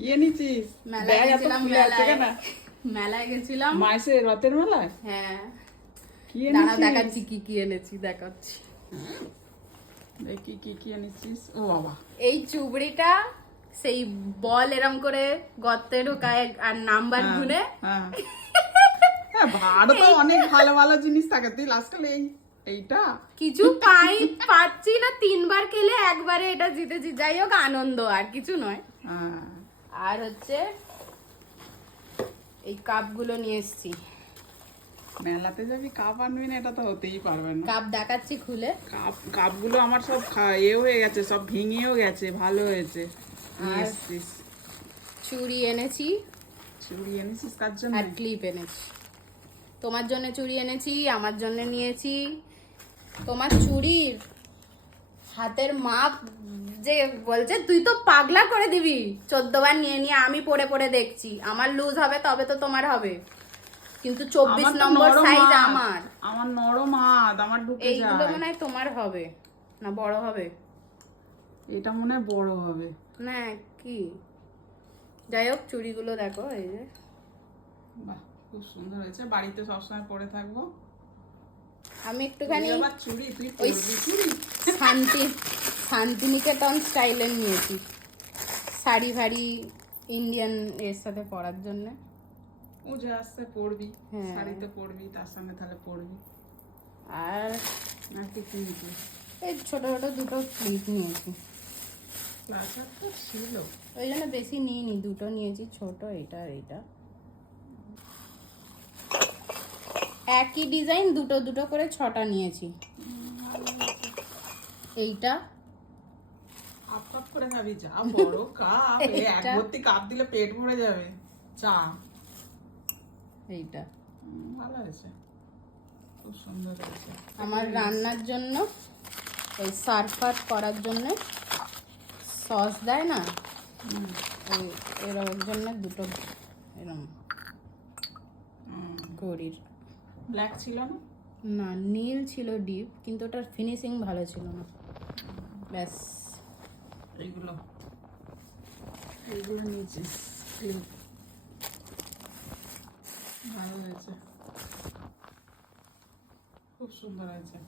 কি এনেছিস? মেলায় ব্যাগ এত গেছিলাম, ফুলে আছে কেন? মেলায় গেছিলাম। মাসে রথের মেলায় হ্যাঁ, কি দাঁড়াও এনেছিস? দেখাচ্ছি কি এনেছি, দেখাচ্ছি। দেখি কি এনেছিস। ও বাবা, এই চুবড়িটা সেই বল এরম করে গর্তে ঢোকায় আর নাম্বার হ্যাঁ, গুনে। হ্যাঁ। হ্যাঁ, ভারতে অনেক ভালো ভালো জিনিস থাকে, তুই লাস্টে এইটা কিছু পাচ্ছি না, 3বার খেলে একবারে এটা জিতেছি। যাই হোক, আনন্দ আর কিছু নয়। হ্যাঁ। আর হচ্ছে এই কাপগুলো নিয়ে এসেছি। মেলাতে যাবি কাপ আনবি না, এটা তো হতেই পারবে না। কাপ দেখাচ্ছি খুলে। কাপগুলো আমার সব এ হয়ে গেছে, সব ভেঙেও গেছে, ভালো হয়েছে নিয়ে আর এসছিস। চুড়ি এনেছি চুড়ি এনেছিস কার জন্য? আর ক্লিপ এনেছি। তোমার জন্য চুড়ি এনেছি, আমার জন্য নিয়েছি। তোমার চুড়ির হাতের মাপ যে বলছে তুই তো পাগলা করে দিবি, 14বার নিয়ে নিয়ে আমি পরে পরে দেখছি। আমার লুজ হবে তবে তো তোমার হবে, কিন্তু 24 নম্বর সাইজ আমার। আমার নরম হাত, আমার ঢুকে যায়। এইগুলো মনে হয় তোমার হবে না, বড় হবে। এটা মনে হয় বড় হবে না কি, যাই হোক চুড়িগুলো দেখো, এই যে। বাহ, খুব সুন্দর হয়েছে, বাড়িতে সবসময় পরে থাকবো। আমি একটুখানি চুড়ি তুই ওই পরবি চুড়ি? শান্তিনিকেতন স্টাইলের নিয়েছি, শাড়ি ভাড়ি ইন্ডিয়ান এর সাথে পরার জন্য। ও যে আসছে পরবি, হ্যাঁ। শাড়িতে পরবি, তার সঙ্গে তাহলে পরবি। আর নাকি কিনবি? এই ছোট ছোট দুটো ক্লিপ নিয়েছি, ক্লাচার তো ছিল, ওই জন্য বেশি নিইনি, দুটো নিয়েছি, ছোট এইটা আর এইটা। একই ডিজাইন দুটো দুটো করে 6টা নিয়েছি। এইটা হাফ হাফ করে খাবি, যা বড় কাপ, এক এইটা। ভর্তি কাপ দিলে পেট ভরে যাবে। চা এইটা ভালো হয়েছে, খুব সুন্দর হয়েছে। আমার রান্নার জন্য, ওই সার্ফার করার জন্য সস দেয় না, ওই এরকম জন্য দুটো এরকম ঘড়ির। ব্ল্যাক ছিল না? না, নীল ছিল ডিপ, কিন্তু ওটার ফিনিশিং ভালো ছিল না। ব্যাস, এইগুলো নিয়েছিস, ক্লিপ ভালো হয়েছে, খুব সুন্দর হয়েছে।